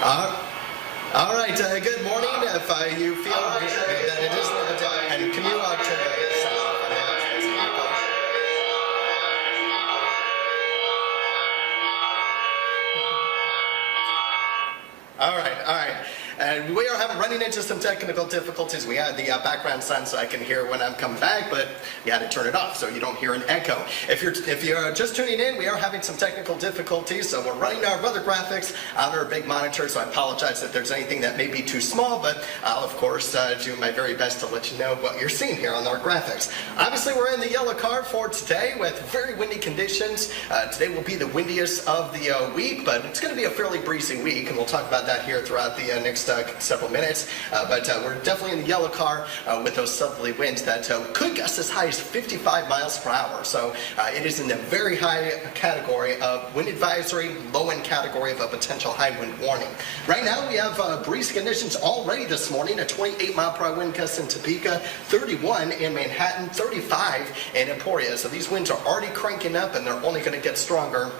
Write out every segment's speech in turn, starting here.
Uh, all right, good morning. If you feel that it is a little bit different, and can you turn the sound off? All right. And we are running into some technical difficulties. We had the background sound so I can hear when I'm coming back, but you had to turn it off so you don't hear an echo. If you're just tuning in, we are having some technical difficulties, so we're running our weather graphics on our big monitor, so I apologize if there's anything that may be too small, but I'll, of course, do my very best to let you know what you're seeing here on our graphics. Obviously, we're in the yellow car for today with very windy conditions. Today will be the windiest of the week, but it's going to be a fairly breezy week, and we'll talk about that here throughout the next several minutes, but we're definitely in the yellow car with those southerly winds that could gust as high as 55 miles per hour. So it is in the very high category of wind advisory, low end category of a potential high wind warning. Right now we have breezy conditions already this morning, a 28 mile per hour wind gust in Topeka, 31 in Manhattan, 35 in Emporia. So these winds are already cranking up and they're only going to get stronger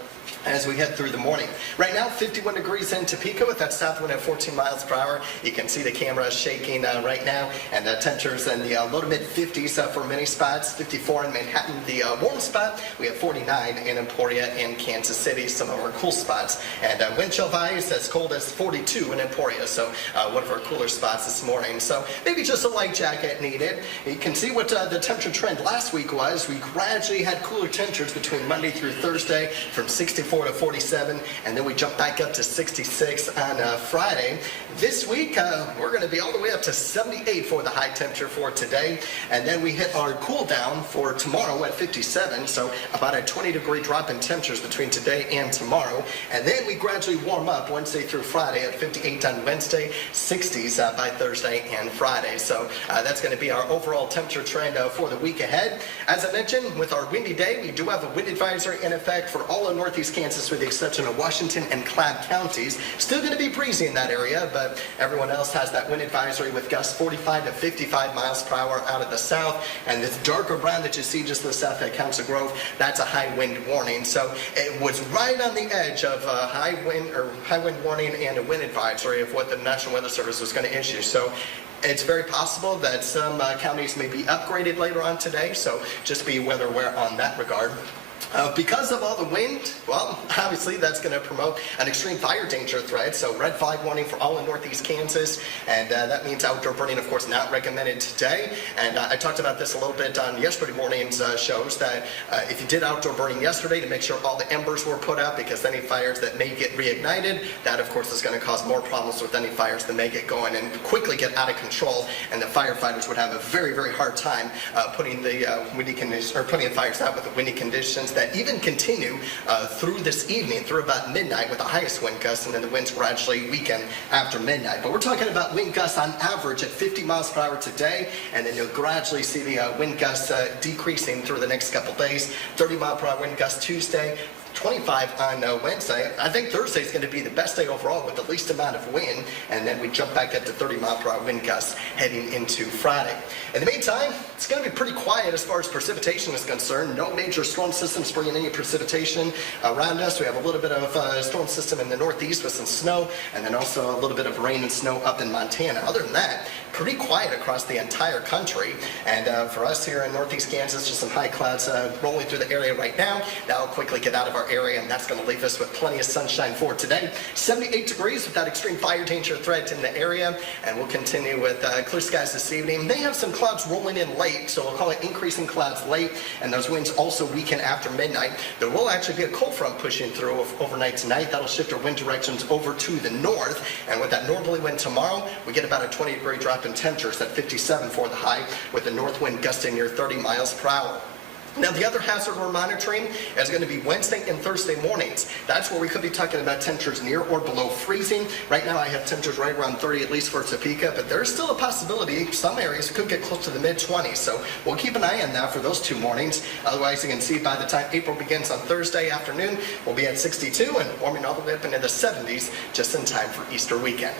as we head through the morning. Right now, 51 degrees in Topeka with that south wind at 14 miles per hour. You can see the camera shaking right now, and the temperatures in the low to mid 50s for many spots. 54 in Manhattan, the warm spot. We have 49 in Emporia and Kansas City, some of our cool spots. And wind chill values as cold as 42 in Emporia, so one of our cooler spots this morning. So maybe just a light jacket needed. You can see what the temperature trend last week was. We gradually had cooler temperatures between Monday through Thursday from 64 to 47, and then we jump back up to 66 on Friday. This week, we're going to be all the way up to 78 for the high temperature for today, and then we hit our cool down for tomorrow at 57, so about a 20-degree drop in temperatures between today and tomorrow, and then we gradually warm up Wednesday through Friday at 58 on Wednesday, 60s by Thursday and Friday. So that's going to be our overall temperature trend for the week ahead. As I mentioned, with our windy day, we do have a wind advisory in effect for all of northeast Kansas with the exception of Washington and Clad counties. Still going to be breezy in that area, but everyone else has that wind advisory with gusts 45 to 55 miles per hour out of the south, and this darker brown that you see just to the south at Council Grove, that's a high wind warning. So it was right on the edge of a high wind warning and a wind advisory of what the National Weather Service was going to issue. So it's very possible that some counties may be upgraded later on today, so just be weather aware on that regard. Because of all the wind, well, obviously that's going to promote an extreme fire danger threat. So red flag warning for all in northeast Kansas, and that means outdoor burning, of course, not recommended today. And I talked about this a little bit on yesterday morning's shows, that if you did outdoor burning yesterday, to make sure all the embers were put out, because any fires that may get reignited, that of course is going to cause more problems with any fires that may get going and quickly get out of control, and the firefighters would have a very, very hard time putting the windy conditions, or putting the fires out with the windy conditions that even continue through this evening, through about midnight with the highest wind gusts, and then the winds gradually weaken after midnight. But we're talking about wind gusts on average at 50 miles per hour today, and then you'll gradually see the wind gusts decreasing through the next couple days. 30 mile per hour wind gusts Tuesday, 25 on Wednesday. I think Thursday is going to be the best day overall with the least amount of wind, and then we jump back up to 30 mile per hour wind gusts heading into Friday. In the meantime, it's going to be pretty quiet as far as precipitation is concerned. No major storm systems bringing any precipitation around us. We have a little bit of a storm system in the northeast with some snow, and then also a little bit of rain and snow up in Montana. Other than that, pretty quiet across the entire country. And for us here in northeast Kansas, just some high clouds rolling through the area right now. That'll quickly get out of our area, and that's going to leave us with plenty of sunshine for today. 78 degrees with that extreme fire danger threat in the area, and we'll continue with clear skies this evening. May have some clouds rolling in late, so we'll call it increasing clouds late, and those winds also weaken after midnight. There will actually be a cold front pushing through overnight tonight. That'll shift our wind directions over to the north, and with that northerly wind tomorrow, we get about a 20-degree drop in temperatures at 57 for the high, with the north wind gusting near 30 miles per hour. Now, the other hazard we're monitoring is going to be Wednesday and Thursday mornings. That's where we could be talking about temperatures near or below freezing. Right now, I have temperatures right around 30, at least for Topeka, but there's still a possibility some areas could get close to the mid-20s. So we'll keep an eye on that for those 2 mornings. Otherwise, you can see by the time April begins on Thursday afternoon, we'll be at 62 and warming all the way up into the 70s just in time for Easter weekend.